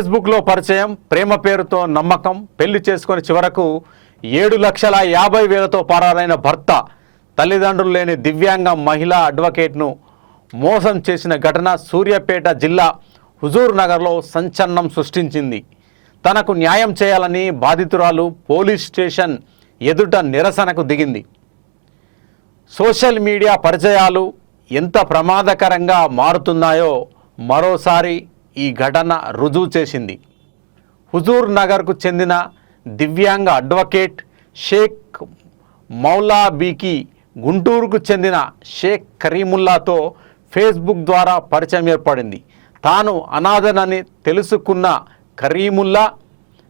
ఫేస్బుక్లో పరిచయం, ప్రేమ పేరుతో నమ్మకం, పెళ్లి చేసుకొని చివరకు 7,50,000తో పరారైన భర్త, తల్లిదండ్రులు లేని దివ్యాంగ మహిళా అడ్వకేట్ను మోసం చేసిన ఘటన సూర్యాపేట జిల్లా హుజూర్ నగర్లో సంచలనం సృష్టించింది. తనకు న్యాయం చేయాలని బాధితురాలు పోలీస్ స్టేషన్ ఎదుట నిరసనకు దిగింది. సోషల్ మీడియా పరిచయాలు ఎంత ప్రమాదకరంగా మారుతున్నాయో మరోసారి ఈ ఘటన రుజువు చేసింది. హుజూర్ నగర్కు చెందిన దివ్యాంగ అడ్వకేట్ షేక్ మౌలాబీకి గుంటూరుకు చెందిన షేక్ కరీముల్లాతో ఫేస్బుక్ ద్వారా పరిచయం ఏర్పడింది. తాను అనాథనని తెలుసుకున్న కరీముల్లా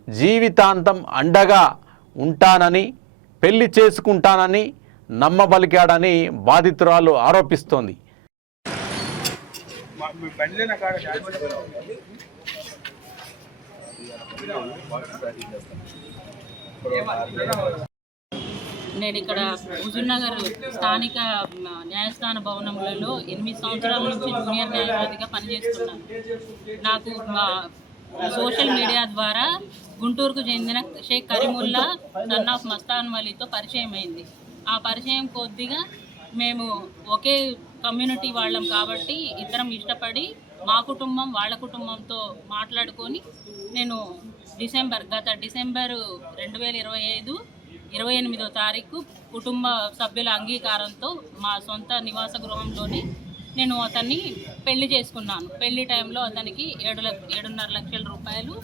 జీవితాంతం అండగా ఉంటానని, పెళ్లి చేసుకుంటానని నమ్మబలికాడని బాధితురాలు ఆరోపిస్తోంది. నేను ఇక్కడ హుజూర్నగర్ స్థానిక న్యాయస్థాన భవనంలో 8 సంవత్సరాల నుంచి జూనియర్ న్యాయవాదిగా పనిచేస్తున్నాను. నాకు సోషల్ మీడియా ద్వారా గుంటూరుకు చెందిన షేక్ కరీముల్లా సన్ ఆఫ్ మస్తాన్ వలీతో పరిచయం అయింది. ఆ పరిచయం కొద్దిగా మేము ఒకే కమ్యూనిటీ వాళ్ళం కాబట్టి ఇద్దరం ఇష్టపడి మా కుటుంబం వాళ్ళ కుటుంబంతో మాట్లాడుకొని నేను గత డిసెంబర్ 2025 28వ తారీఖు కుటుంబ సభ్యుల అంగీకారంతో మా సొంత నివాస గృహంలోనే నేను అతన్ని పెళ్లి చేసుకున్నాను. పెళ్లి టైంలో అతనికి 7.5 లక్షల రూపాయలు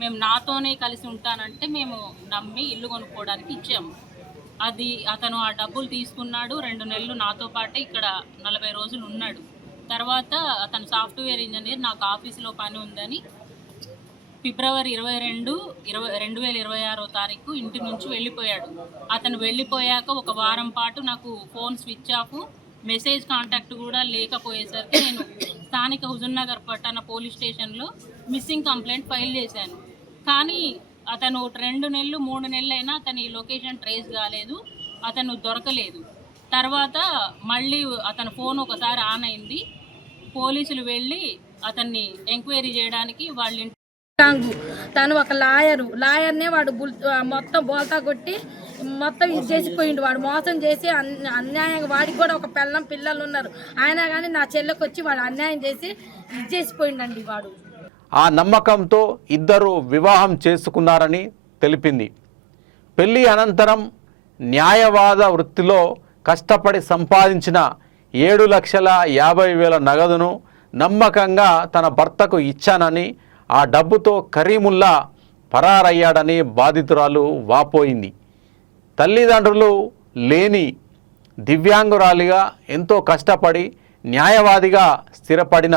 మేము నాతోనే కలిసి ఉంటానంటే మేము నమ్మి ఇల్లు కొనుక్కోవడానికి ఇచ్చాము. అతను ఆ డబ్బులు తీసుకున్నాడు. 2 నెలలు నాతో పాటే ఇక్కడ 40 రోజులు ఉన్నాడు. తర్వాత అతను సాఫ్ట్వేర్ ఇంజనీర్, నాకు ఆఫీసులో పని ఉందని ఫిబ్రవరి 22, 2026వ తారీఖు ఇంటి నుంచి వెళ్ళిపోయాడు. అతను వెళ్ళిపోయాక ఒక వారం పాటు నాకు phone switch off, message contact కూడా లేకపోయేసరికి నేను స్థానిక హుజూర్నగర్ పట్టణ పోలీస్ స్టేషన్లో మిస్సింగ్ కంప్లైంట్ ఫైల్ చేశాను. కానీ అతను 2 నెలలు 3 నెలలు అయినా అతని లొకేషన్ ట్రేస్ కాలేదు, అతను దొరకలేదు. తర్వాత మళ్ళీ అతని ఫోన్ ఒకసారి ఆన్ అయింది. పోలీసులు అతన్ని ఎంక్వైరీ చేయడానికి తను ఒక లాయర్నే వాడు మొత్తం బోల్తా కొట్టి మొత్తం ఇది చేసిపోయిండు. వాడు మోసం చేసి అన్యాయంగా, వాడికి కూడా ఒక పిల్లలు ఉన్నారు, అయినా కానీ నా చెల్లెకి వచ్చి వాడు అన్యాయం చేసి ఇది చేసిపోయిండండి. వాడు ఆ నమ్మకంతో ఇద్దరు వివాహం చేసుకున్నారని తెలిపింది. పెళ్లి అనంతరం న్యాయవాద వృత్తిలో కష్టపడి సంపాదించిన 7,50,000 నగదును నమ్మకంగా తన భర్తకు ఇచ్చానని, ఆ డబ్బుతో కరీముల్లా పరారయ్యాడని బాధితురాలు వాపోయింది. తల్లిదండ్రులు లేని దివ్యాంగురాలిగా ఎంతో కష్టపడి న్యాయవాదిగా స్థిరపడిన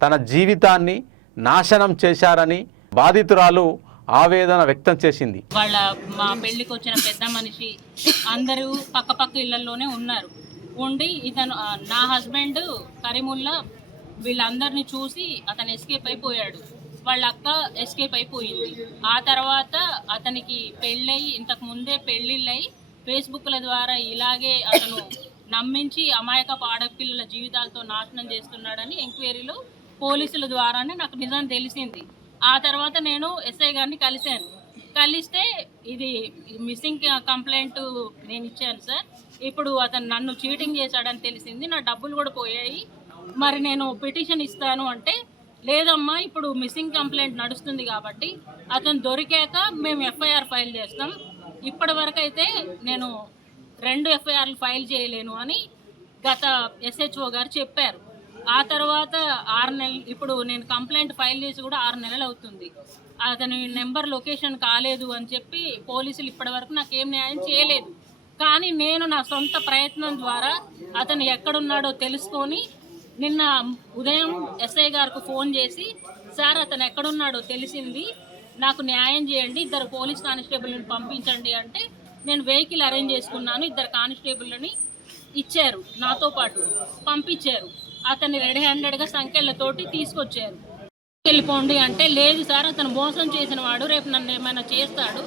తన జీవితాన్ని నాశనం చేశారని బాధితురాలు ఆవేదన వ్యక్తం చేసింది. మా పెళ్లికి వచ్చిన పెద్ద మనిషి అందరూ పక్క ఇళ్లలోనే ఉండి ఇతను నా హస్బెండ్ కరీముల్లా వీళ్ళందరినీ చూసి అతను ఎస్కేప్ అయిపోయాడు. వాళ్ళ అక్క ఎస్కేప్ అయిపోయింది. ఆ తర్వాత అతనికి పెళ్ళయి, ఇంతకు ముందే పెళ్ళిళ్ళయి ఫేస్బుక్ల ద్వారా ఇలాగే అతను నమ్మించి అమాయకపు ఆడపిల్లల జీవితాలతో నాశనం చేస్తున్నాడని ఎంక్వైరీలో పోలీసుల ద్వారానే నాకు నిజం తెలిసింది. ఆ తర్వాత నేను ఎస్ఐ గారిని కలిస్తే ఇది మిస్సింగ్ కంప్లైంట్ నేను ఇచ్చాను సార్, ఇప్పుడు అతను నన్ను చీటింగ్ చేశాడని తెలిసింది, నా డబ్బులు కూడా పోయాయి, మరి నేను పిటిషన్ ఇస్తాను అంటే, లేదమ్మా ఇప్పుడు మిస్సింగ్ కంప్లైంట్ నడుస్తుంది కాబట్టి అతను దొరికాక మేము ఎఫ్ఐఆర్ ఫైల్ చేస్తాం, ఇప్పటి వరకు అయితే నేను 2 ఎఫ్ఐఆర్లు ఫైల్ చేయలేను అని గత SHO గారు చెప్పారు. ఆ తర్వాత 6 నెలలు, ఇప్పుడు నేను కంప్లైంట్ ఫైల్ చేసి కూడా 6 నెలలు అవుతుంది. అతని నెంబర్ లొకేషన్ కాలేదు అని చెప్పి పోలీసులు ఇప్పటి వరకు నాకేం న్యాయం చేయలేదు. కానీ నేను నా సొంత ప్రయత్నం ద్వారా అతను ఎక్కడున్నాడో తెలుసుకొని నిన్న ఉదయం ఎస్ఐ గారికి ఫోన్ చేసి, సార్ అతను ఎక్కడున్నాడో తెలిసింది, నాకు న్యాయం చేయండి, 2 పోలీస్ కానిస్టేబుల్ని పంపించండి అంటే నేను వెహికల్ అరేంజ్ చేసుకున్నాను. 2 కానిస్టేబుల్ని ఇచ్చారు, నాతో పాటు పంపించారు. అతన్ని రెడీ హ్యాండెడ్గా సంఖ్యలతోటి తీసుకొచ్చారు. వెళ్ళిపోండి అంటే, లేదు సార్ అతను మోసం చేసిన వాడు, రేపు నన్ను ఏమైనా చేస్తాడు,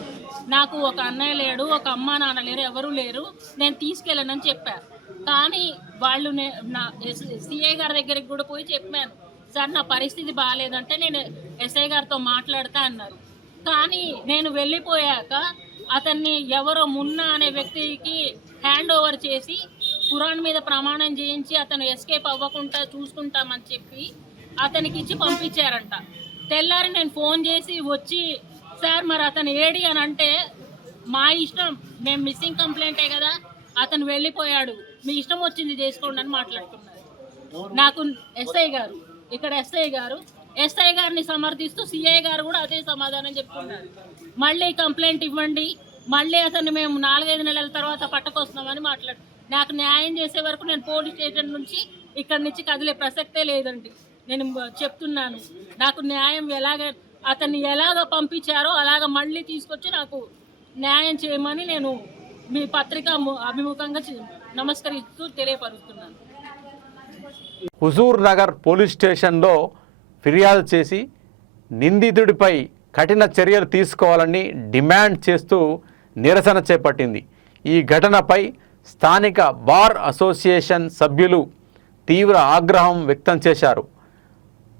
నాకు ఒక అన్నయ్య లేడు, ఒక అమ్మ నాన్న లేరు, ఎవరు లేరు, నేను తీసుకెళ్ళనని చెప్పారు. కానీ వాళ్ళు నా సిఐ గారి దగ్గరికి కూడా పోయి చెప్పాను, సార్ నా పరిస్థితి బాగాలేదంటే నేను ఎస్ఐ గారితో మాట్లాడతా అన్నారు. కానీ నేను వెళ్ళిపోయాక అతన్ని ఎవరో మున్నా అనే వ్యక్తికి హ్యాండ్ ఓవర్ చేసి ఖురాన్ మీద ప్రమాణం చేయించి అతను ఎస్కేప్ అవ్వకుండా చూసుకుంటామని చెప్పి అతనికి ఇచ్చి పంపించారంట. తెల్లారి నేను ఫోన్ చేసి వచ్చి సార్ మరి అతను ఏడి అని అంటే మా ఇష్టం, మేము మిస్సింగ్ కంప్లైంటే కదా, అతను వెళ్ళిపోయాడు, మీ ఇష్టం వచ్చింది చేసుకోండి అని మాట్లాడుతున్నారు. నాకు ఇక్కడ ఎస్ఐ గారిని సమర్థిస్తూ సిఐ గారు కూడా అదే సమాధానం చెప్తున్నారు. మళ్ళీ కంప్లైంట్ ఇవ్వండి, మళ్ళీ అతన్ని మేము 4-5 నెలల తర్వాత పట్టుకొస్తున్నామని మాట్లాడు. నాకు న్యాయం చేసే వరకు నేను పోలీస్ స్టేషన్ నుంచి ఇక్కడి నుంచి కదిలే ప్రసక్తే లేదండి. నేను చెప్తున్నాను, నాకు న్యాయం అతన్ని ఎలాగ పంపించారో అలాగ మళ్ళీ తీసుకొచ్చి నాకు న్యాయం చేయమని నేను మీ పత్రిక అభిముఖంగా నమస్కరిస్తూ తెలియపరుస్తున్నాను. హుజూర్ నగర్ పోలీస్ స్టేషన్లో ఫిర్యాదు చేసి నిందితుడిపై కఠిన చర్యలు తీసుకోవాలని డిమాండ్ చేస్తూ నిరసన చేపట్టింది. ఈ ఘటనపై స్థానిక బార్ అసోసియేషన్ సభ్యులు తీవ్ర ఆగ్రహం వ్యక్తం చేశారు.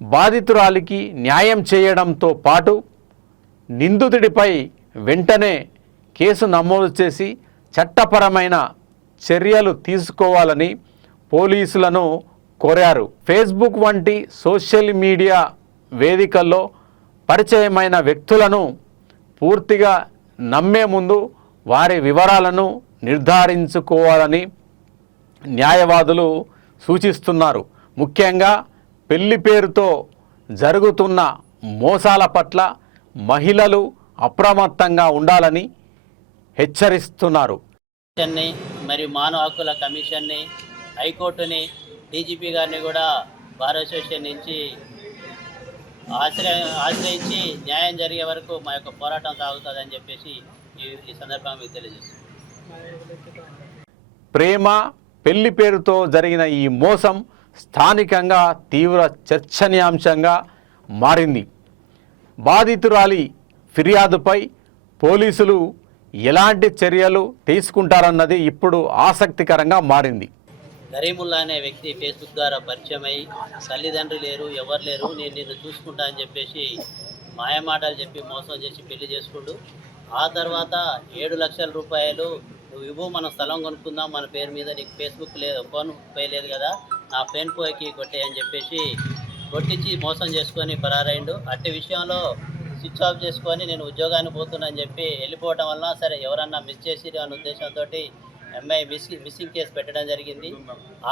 బాధితురాలికి న్యాయం చేయడంతో పాటు నిందితుడిపై వెంటనే కేసు నమోదు చేసి చట్టపరమైన చర్యలు తీసుకోవాలని పోలీసులను కోరారు. ఫేస్బుక్ వంటి సోషల్ మీడియా వేదికల్లో పరిచయమైన వ్యక్తులను పూర్తిగా నమ్మే ముందు వారి వివరాలను నిర్ధారించుకోవాలని న్యాయవాదులు సూచిస్తున్నారు. ముఖ్యంగా పెళ్లి పేరుతో జరుగుతున్న మోసాల పట్ల మహిళలు అప్రమత్తంగా ఉండాలని హెచ్చరిస్తున్నారు. మరియు మానవ హక్కుల కమిషన్ని, హైకోర్టుని, డీజీపీ గారిని కూడా బార్ అసోసియేషన్ నుంచి ఆశ్రయించి న్యాయం జరిగే వరకు మా యొక్క పోరాటం సాగుతుందని చెప్పేసి ఈ సందర్భంగా మీకు తెలియజేస్తున్నాం. ప్రేమ పెళ్లి పేరుతో జరిగిన ఈ మోసం స్థానికంగా తీవ్ర చర్చనీయాంశంగా మారింది. బాధితురాలి ఫిర్యాదుపై పోలీసులు ఎలాంటి చర్యలు తీసుకుంటారన్నది ఇప్పుడు ఆసక్తికరంగా మారింది. కరీముల్లా అనే వ్యక్తి ఫేస్బుక్ ద్వారా పరిచయం అయ్యి తల్లిదండ్రులు లేరు, ఎవరు లేరు, నేను నిన్ను చూసుకుంటా అని చెప్పేసి మాయమాటలు చెప్పి మోసం చేసి పెళ్లి చేసుకుంటూ ఆ తర్వాత 7 లక్షల రూపాయలు నువ్వు ఇవ్వు, మనం స్థలం కొనుక్కుందాం, మన పేరు మీద నీకు ఫేస్బుక్ లేదు, ఫోన్ పే లేదు కదా, నా ఫోన్ పేకి కొట్టే అని చెప్పేసి కొట్టించి మోసం చేసుకొని పరారైండు. అట్టి విషయంలో స్విచ్ ఆఫ్ చేసుకొని నేను ఉద్యోగానికి పోతున్నా అని చెప్పి వెళ్ళిపోవడం వల్ల సరే ఎవరన్నా మిస్ చేసి అనే ఉద్దేశంతో ఎంఐ మిస్సింగ్ కేసు పెట్టడం జరిగింది.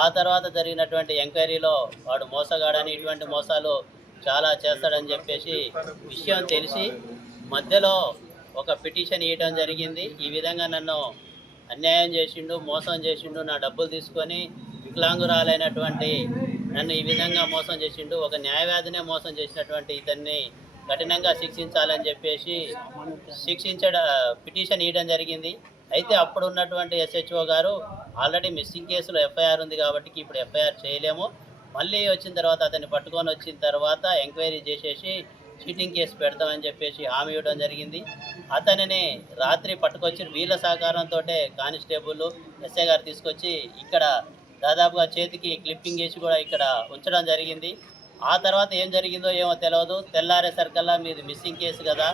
ఆ తర్వాత జరిగినటువంటి ఎంక్వైరీలో వాడు మోసగాడని, ఇటువంటి మోసాలు చాలా చేస్తాడని చెప్పేసి విషయం తెలిసి మధ్యలో ఒక పిటిషన్ ఇవ్వడం జరిగింది. ఈ విధంగా నన్ను అన్యాయం చేసిండు, మోసం చేసిండు, నా డబ్బులు తీసుకొని వికలాంగురాలైనటువంటి నన్ను ఈ విధంగా మోసం చేసిండు, ఒక న్యాయవాదినే మోసం చేసినటువంటి ఇతన్ని కఠినంగా శిక్షించాలని చెప్పేసి పిటిషన్ ఇవ్వడం జరిగింది. అయితే అప్పుడు ఉన్నటువంటి ఎస్హెచ్ఓ గారు ఆల్రెడీ మిస్సింగ్ కేసులో ఎఫ్ఐఆర్ ఉంది కాబట్టి ఇప్పుడు ఎఫ్ఐఆర్ చేయలేము, మళ్ళీ వచ్చిన తర్వాత అతన్ని పట్టుకొని వచ్చిన తర్వాత ఎంక్వైరీ చేసేసి చీటింగ్ కేసు పెడతామని చెప్పేసి హామీ ఇవ్వడం జరిగింది. అతనిని రాత్రి పట్టుకొచ్చి వీళ్ళ సహకారంతో కానిస్టేబుల్ ఎస్ఐ గారు తీసుకొచ్చి ఇక్కడ దాదాపుగా చేతికి క్లిప్పింగ్ వేసి కూడా ఇక్కడ ఉంచడం జరిగింది. ఆ తర్వాత ఏం జరిగిందో ఏమో తెలియదు. తెల్లారేసరికల్లా మీది మిస్సింగ్ కేసు కదా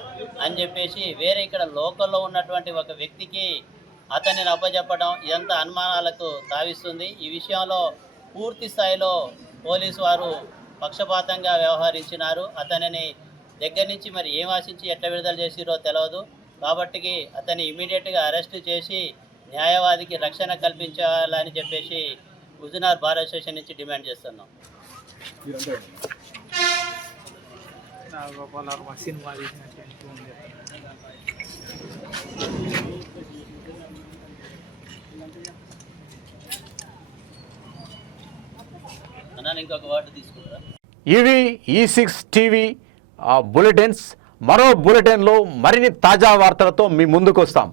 అని చెప్పేసి వేరే ఇక్కడ లోకల్లో ఉన్నటువంటి ఒక వ్యక్తికి అతన్ని అప్పచెప్పడం ఇదంతా అనుమానాలకు తావిస్తుంది. ఈ విషయంలో పూర్తి స్థాయిలో పోలీసు వారు పక్షపాతంగా వ్యవహరించినారు. అతనిని దగ్గర నుంచి మరి ఏం ఆశించి ఎట్లా విడుదల చేసిరో తెలియదు. కాబట్టి అతన్ని ఇమీడియట్గా అరెస్ట్ చేసి న్యాయవాదికి రక్షణ కల్పించాలని చెప్పేసి హుజూర్ బార్ అసోసియేషన్ నుంచి డిమాండ్ చేస్తున్నాం. ఇంకొక వార్డు తీసుకుంటారా? ఇవి E6 టీవీ బులెటిన్స్. మరో బులెటిన్లో మరిన్ని తాజా వార్తలతో మీ ముందుకు వస్తాం.